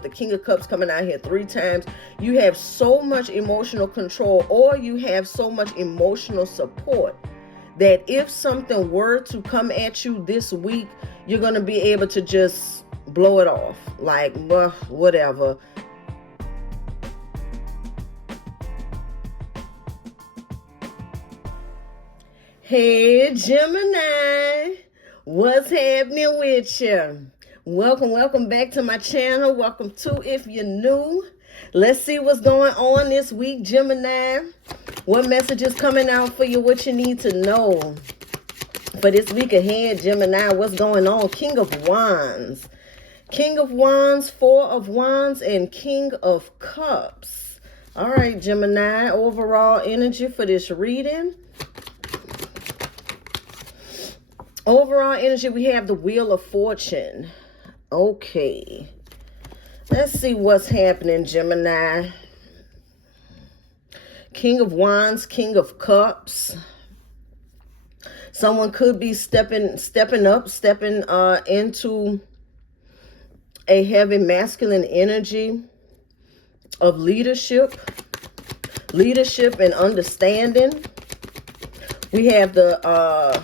The King of Cups coming out here 3 times. You have so much emotional control, or you have so much emotional support that if something were to come at you this week, you're going to be able to just blow it off. Like, well, whatever. Hey, Gemini. What's happening with you? Welcome back to my channel. Welcome to if you're new. Let's see what's going on this week, Gemini. What message is coming out for you? What you need to know for this week ahead, Gemini? What's going on? King of Wands. King of Wands, 4 of Wands, and King of Cups. All right, Gemini. Overall energy for this reading. Overall energy, we have the Wheel of Fortune. Okay. Let's see what's happening, Gemini. King of Wands, King of Cups. Someone could be stepping into a heavy masculine energy of leadership and understanding. We have the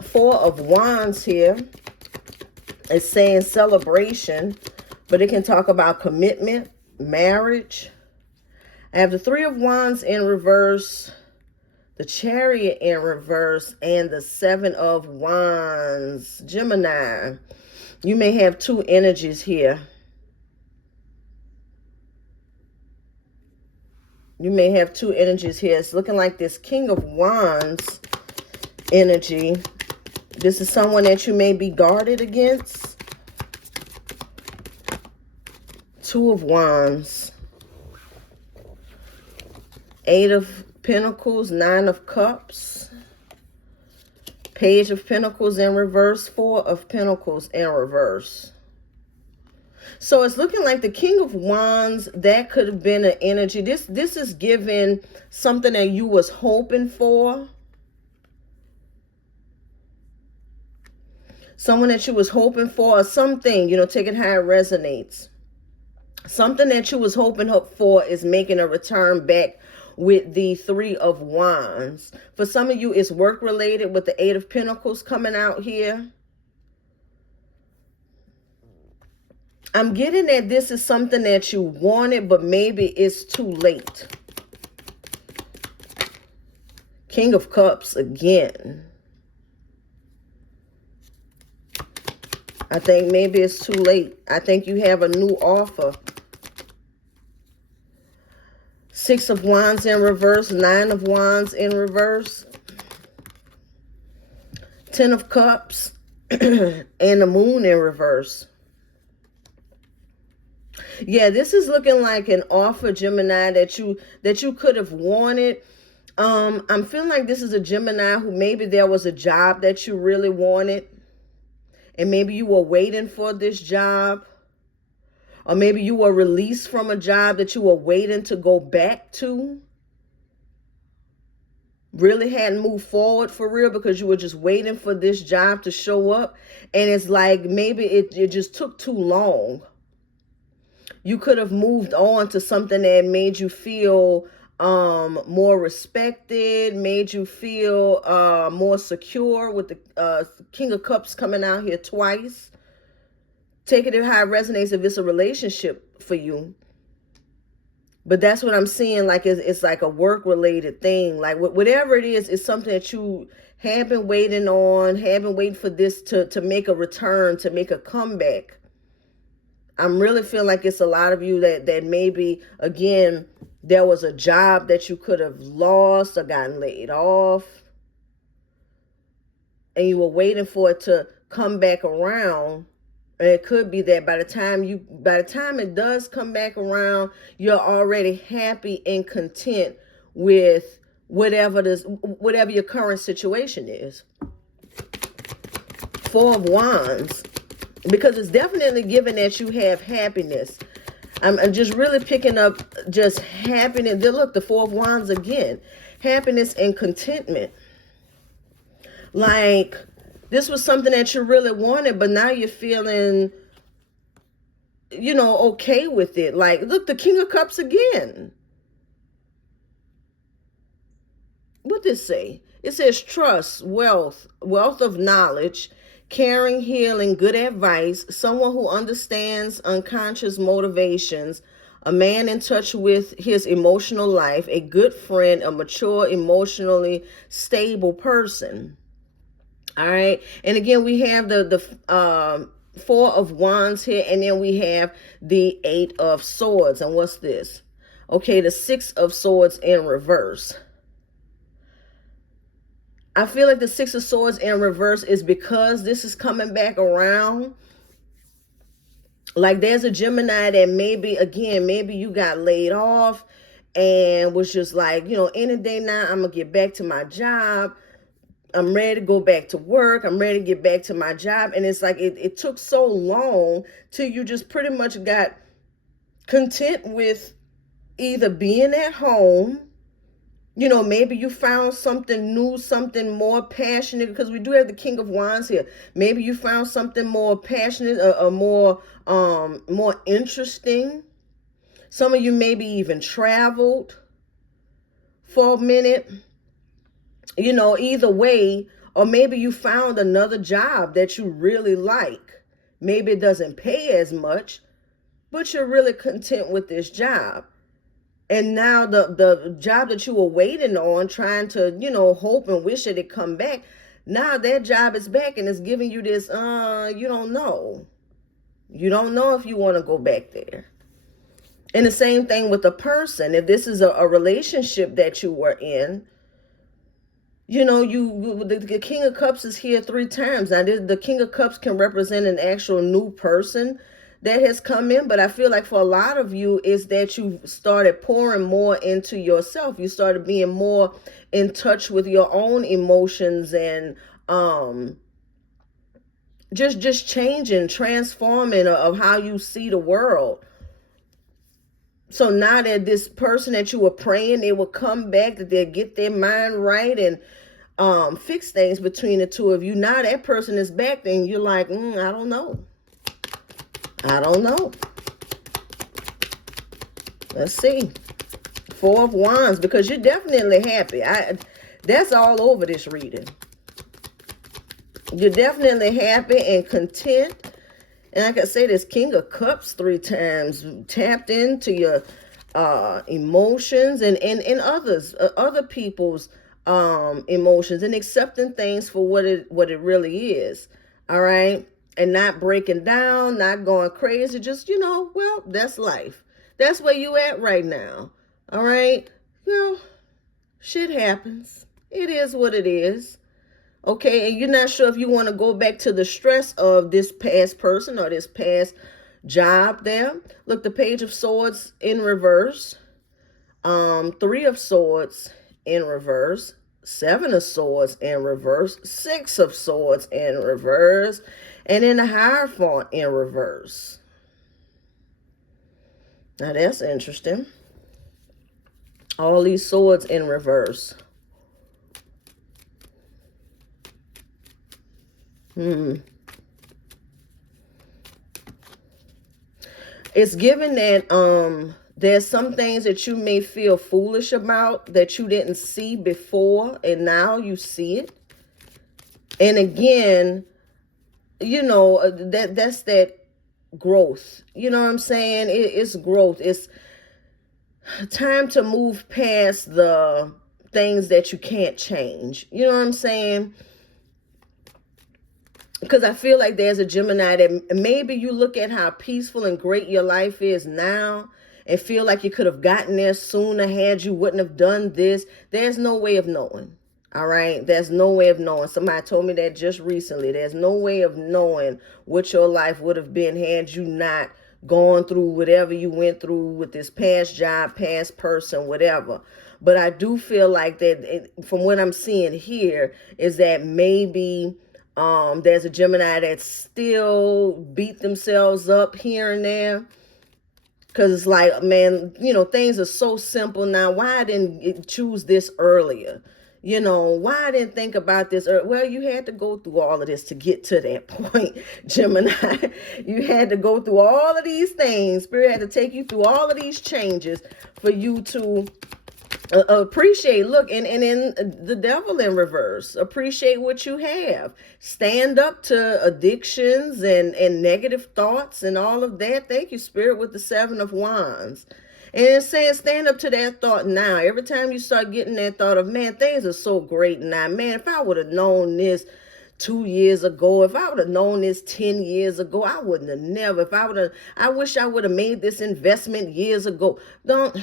4 of Wands here. It's saying celebration, but it can talk about commitment, marriage. I have the 3 of Wands in reverse, the Chariot in reverse, and the 7 of Wands. Gemini, you may have 2 energies here. You may have 2 energies here. It's looking like this King of Wands energy. This is someone that you may be guarded against. 2 of Wands. 8 of Pentacles, 9 of Cups. Page of Pentacles in reverse, 4 of Pentacles in reverse. So it's looking like the King of Wands, that could have been an energy. This is giving something that you was hoping for. Someone that you was hoping for, or something, take it how it resonates. Something that you was hoping for is making a return back with the 3 of Wands. For some of you, it's work related with the 8 of Pentacles coming out here. I'm getting that this is something that you wanted, but maybe it's too late. King of Cups again. I think maybe it's too late. I think you have a new offer. 6 of Wands in reverse, 9 of Wands in reverse. 10 of Cups and the Moon in reverse. Yeah, this is looking like an offer, Gemini, that you could have wanted. I'm feeling like this is a Gemini who maybe there was a job that you really wanted. And maybe you were waiting for this job. Or maybe you were released from a job that you were waiting to go back to. Really hadn't moved forward for real because you were just waiting for this job to show up. And it's like maybe it just took too long. You could have moved on to something that made you feel more respected, made you feel more secure, with the King of Cups coming out here twice. Take it how it resonates if it's a relationship for you. But that's what I'm seeing, like it's like a work-related thing. Like whatever it is, it's something that you have been waiting on, have been waiting for this to make a return, to make a comeback. I'm really feeling like it's a lot of you that maybe, again, there was a job that you could have lost or gotten laid off. And you were waiting for it to come back around. And it could be that by the time it does come back around, you're already happy and content with whatever your current situation is. 4 of Wands. Because it's definitely given that you have happiness. I'm just really picking up just happiness. Look, the 4 of Wands again. Happiness and contentment. Like, this was something that you really wanted, but now you're feeling okay with it. Like, look, the King of Cups again. What does it say? It says trust, wealth of knowledge, caring, healing, good advice, someone who understands unconscious motivations, a man in touch with his emotional life, a good friend, a mature, emotionally stable person. All right. And again, we have the Four of Wands here, and then we have the Eight of Swords. And what's this? Okay, the Six of Swords in reverse. I feel like the Six of Swords in reverse is because this is coming back around. Like, there's a Gemini that maybe you got laid off and was just like, any day now, I'm going to get back to my job. I'm ready to go back to work. I'm ready to get back to my job. And it's like it took so long till you just pretty much got content with either being at home. Maybe you found something new, something more passionate, because we do have the King of Wands here. Maybe you found something more passionate, more interesting. Some of you maybe even traveled for a minute. Either way, or maybe you found another job that you really like. Maybe it doesn't pay as much, but you're really content with this job. And now the job that you were waiting on, trying to, hope and wish that it come back, now that job is back and it's giving you this, you don't know. You don't know if you want to go back there. And the same thing with a person. If this is a relationship that you were in, the King of Cups is here 3 times. Now, the King of Cups can represent an actual new person that has come in, but I feel like for a lot of you is that you started pouring more into yourself. You started being more in touch with your own emotions and just changing, transforming of how you see the world. So now that this person that you were praying, they will come back, that they'll get their mind right and fix things between the two of you. Now that person is back, then you're like, I don't know. Let's see. Four of Wands, because you're definitely happy. That's all over this reading. You're definitely happy and content. And like I say, this King of Cups 3 times, tapped into your emotions and other people's emotions, and accepting things for what it really is. All right. And not breaking down, not going crazy. Just, well, that's life. That's where you at right now. All right. Shit happens. It is what it is. Okay. And you're not sure if you want to go back to the stress of this past person or this past job there. Look, the Page of Swords in reverse. 3 of Swords in reverse. 7 of Swords in reverse. 6 of Swords in reverse. And then the Hierophant in reverse. Now that's interesting. All these swords in reverse. It's given that there's some things that you may feel foolish about that you didn't see before, and now you see it. And again, that's that growth. You know what I'm saying? It's growth. It's time to move past the things that you can't change. You know what I'm saying? Because I feel like there's a Gemini that maybe you look at how peaceful and great your life is now and feel like you could have gotten there sooner had you wouldn't have done this. There's no way of knowing. All right. There's no way of knowing. Somebody told me that just recently. There's no way of knowing what your life would have been had you not gone through whatever you went through with this past job, past person, whatever. But I do feel like that from what I'm seeing here is that maybe there's a Gemini that still beat themselves up here and there. Because it's like, man, things are so simple now. Why I didn't choose this earlier? you know, why I didn't think about this. Or, well, you had to go through all of this to get to that point, Gemini. You had to go through all of these things. Spirit had to take you through all of these changes for you to appreciate. Look, and in the devil in reverse, appreciate what you have. Stand up to addictions and negative thoughts and all of that. Thank you, Spirit, with the 7 of Wands. And it's saying stand up to that thought now. Every time you start getting that thought of, man, things are so great now. Man, if I would have known this 2 years ago, if I would have known this 10 years ago, I wouldn't have never. If I would have, I wish I would have made this investment years ago. Don't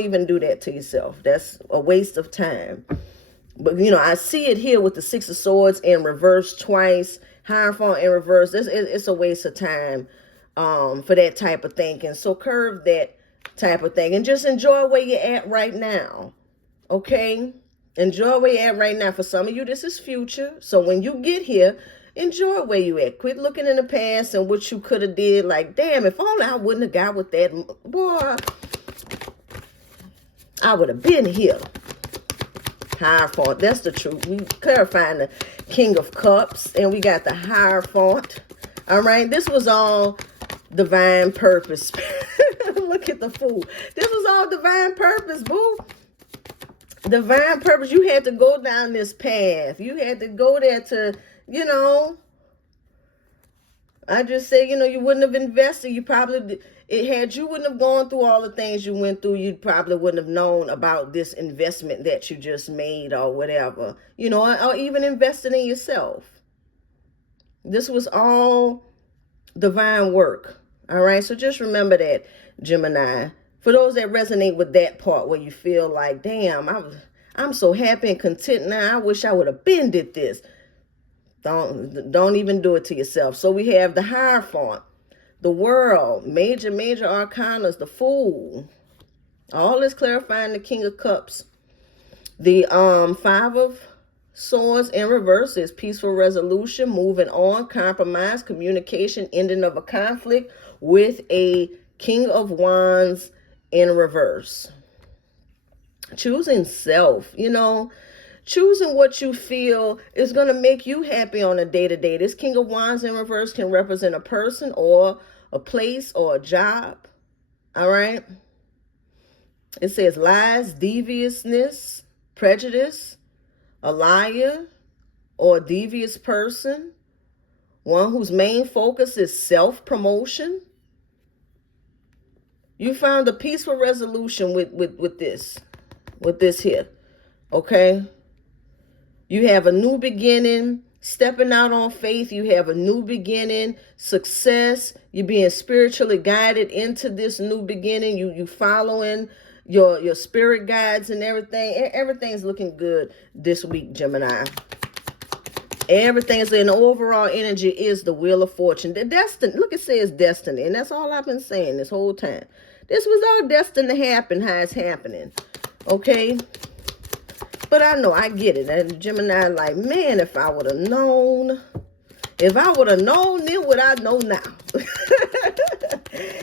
even do that to yourself. That's a waste of time. But, you know, I see it here with the 6 of Swords in reverse twice, Hierophant in reverse. It's a waste of time for that type of thinking. So curve that type of thing and just enjoy where you're at right now. Okay? Enjoy where you're at right now. For some of you, this is future. So when you get here, enjoy where you at. Quit looking in the past and what you could have did. Like, damn, if only I wouldn't have got with that. Boy, I would have been here. Hierophant. That's the truth. We clarifying the King of Cups. And we got the Hierophant. All right. This was all divine purpose. Look at the Fool. This was all divine purpose, boo. Divine purpose. You had to go down this path. You had to go there to, you know. I just say, you know, you wouldn't have invested. You probably, you wouldn't have gone through all the things you went through, you probably wouldn't have known about this investment that you just made or whatever, you know, or even invested in yourself. This was all divine work. All right. So just remember that, Gemini. For those that resonate with that part where you feel like, damn, I'm so happy and content now. I wish I would have been did this. Don't even do it to yourself. So we have the Hierophant, the World, major arcanas, the Fool. All is clarifying the King of Cups. The 5 of Swords in reverse is peaceful resolution, moving on, compromise, communication, ending of a conflict, with a King of Wands in reverse. Choosing self, you know, choosing what you feel is going to make you happy on a day-to-day. This King of Wands in reverse can represent a person or a place or a job. All right. It says lies, deviousness, prejudice, a liar or a devious person, one whose main focus is self-promotion. You found a peaceful resolution with this here. Okay. You have a new beginning, stepping out on faith. You have a new beginning, success. You're being spiritually guided into this new beginning. You following your spirit guides and everything. Everything's looking good this week, Gemini. Everything's in the overall energy is the Wheel of Fortune. The destiny. Look, it says destiny. And that's all I've been saying this whole time. This was all destined to happen how it's happening. Okay. But I know, I get it. And Gemini like, man, if I would have known. If I would have known then what I know now.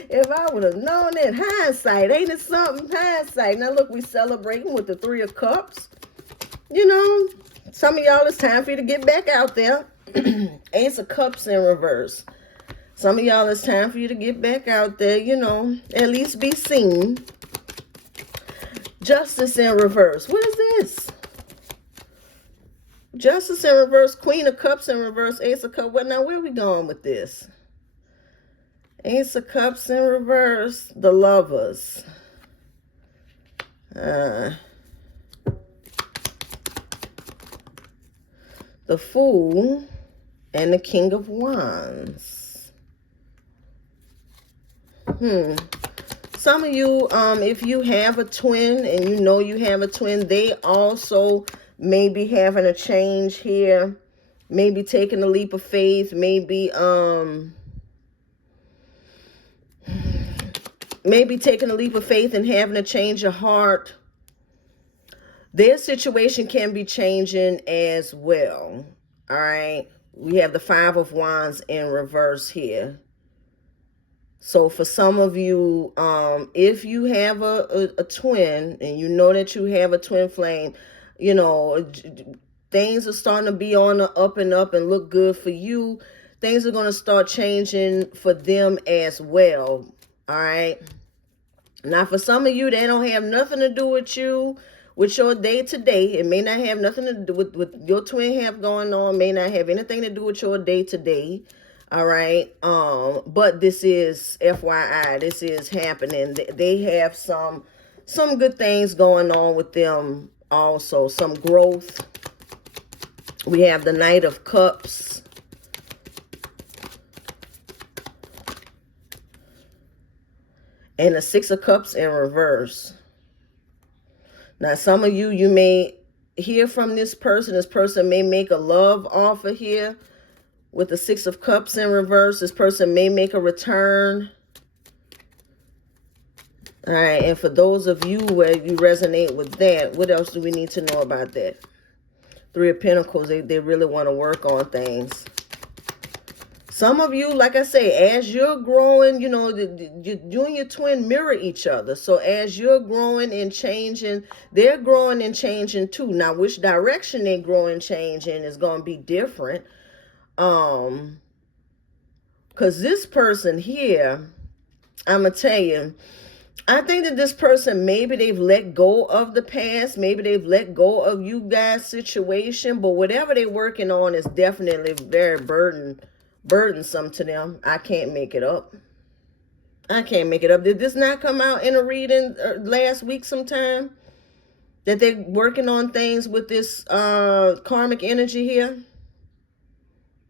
If I would have known in hindsight. Ain't it something? Hindsight. Now look, we celebrating with the 3 of Cups. You know, some of y'all, it's time for you to get back out there. Ace of Cups in reverse. Some of y'all, it's time for you to get back out there, you know, at least be seen. Justice in reverse. What is this? Justice in reverse, Queen of Cups in reverse, Ace of Cups. Well, now where are we going with this? Ace of Cups in reverse, the Lovers. The Fool and the King of Wands. Some of you, if you have a twin and you know you have a twin, they also may be having a change here. Maybe taking a leap of faith. Maybe taking a leap of faith and having a change of heart. Their situation can be changing as well. All right. We have the 5 of Wands in reverse here. So for some of you, if you have a twin and you know that you have a twin flame, You know, things are starting to be on the up and up and look good for you. Things are going to start changing for them as well. All right. Now, for some of you, they don't have nothing to do with you, with your day to day. It may not have nothing to do with your twin have going on. May not have anything to do with your day to day. All right. But this is FYI. This is happening. They have some good things going on with them. Also, some growth. We have the Knight of Cups. And the Six of Cups in reverse. Now, some of you, you may hear from this person. This person may make a love offer here with the Six of Cups in reverse. This person may make a return. All right, and for those of you where you resonate with that, what else do we need to know about that? Three of Pentacles, they really want to work on things. Some of you, like I say, as you're growing, you know, you and your twin mirror each other. So as you're growing and changing, they're growing and changing too. Now, which direction they grow and change in is going to be different. Because this person here, I'm going to tell you, I think that this person, maybe they've let go of the past. Maybe they've let go of you guys' situation. But whatever they're working on is definitely very burdensome to them. I can't make it up. I can't make it up. Did this not come out in a reading last week sometime? That they're working on things with this karmic energy here?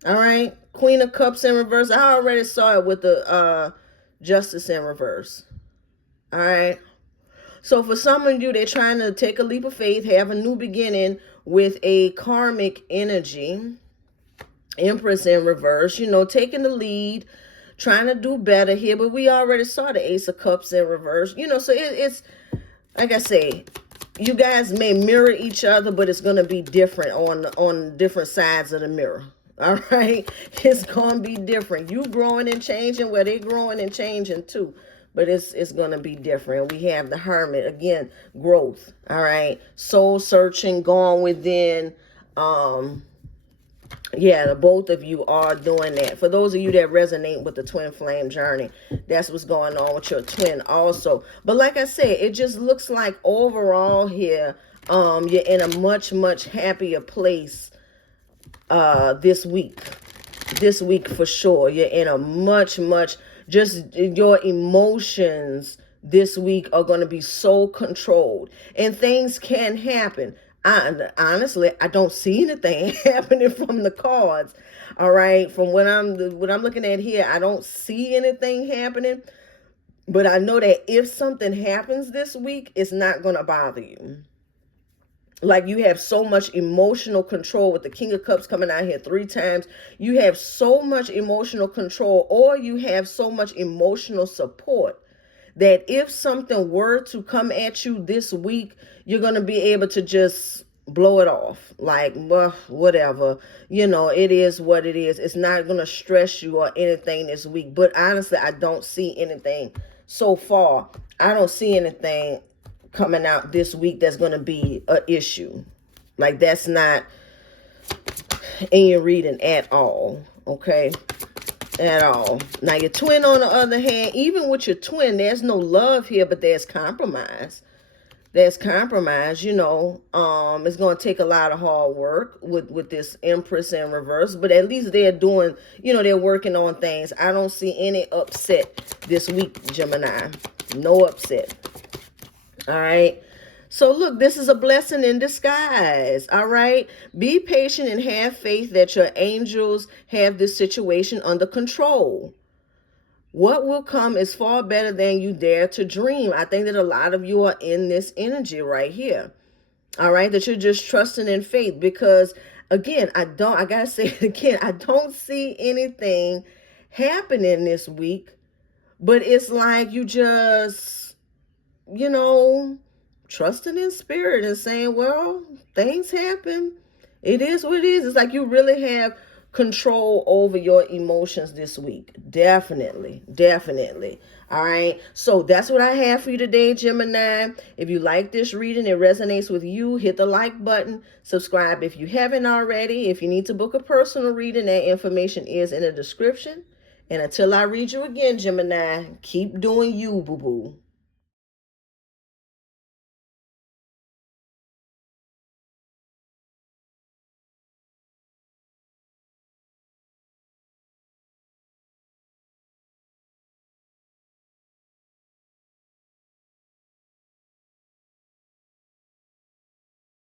All right. Queen of Cups in reverse. I already saw it with the Justice in reverse. All right. So for some of you, they're trying to take a leap of faith, have a new beginning with a karmic energy. Empress in reverse, you know, taking the lead, trying to do better here. But we already saw the Ace of Cups in reverse. You know, so it's, like I say, you guys may mirror each other, but it's going to be different on different sides of the mirror. All right. It's going to be different. You growing and changing where they're growing and changing too. But it's going to be different. We have the Hermit. Again, growth. All right. Soul searching, going within. Yeah, the both of you are doing that. For those of you that resonate with the twin flame journey, that's what's going on with your twin also. But like I said, it just looks like overall here, you're in a much, much happier place this week. This week for sure. You're in a much, just your emotions this week are going to be so controlled. And things can happen. Honestly, I don't see anything happening from the cards. All right. From what I'm looking at here, I don't see anything happening. But I know that if something happens this week, it's not going to bother you. Like you have so much emotional control with the King of Cups coming out here 3 times. You have so much emotional control, or you have so much emotional support that if something were to come at you this week, you're going to be able to just blow it off. Like, well, whatever. You know, it is what it is. It's not going to stress you or anything this week. But honestly, I don't see anything so far. I don't see anything coming out this week that's going to be an issue. Like, that's not in your reading at all. Okay? At all. Now, your twin, on the other hand, even with your twin, there's no love here, but there's compromise. There's compromise, you know. It's going to take a lot of hard work with this Empress in reverse, but at least they're doing, you know, they're working on things. I don't see any upset this week, Gemini. No upset. All right. So look, this is a blessing in disguise. All right. Be patient and have faith that your angels have this situation under control. What will come is far better than you dare to dream. I think that a lot of you are in this energy right here. All right. That you're just trusting in faith, because again, I gotta say it again, I don't see anything happening this week, but it's like you just, you know, trusting in spirit and saying, well, things happen. It is what it is. It's like you really have control over your emotions this week. Definitely, definitely. All right, so that's what I have for you today, Gemini. If you like this reading, it resonates with you, hit the like button, subscribe if you haven't already. If you need to book a personal reading, that information is in the description. And until I read you again, Gemini, keep doing you, boo-boo.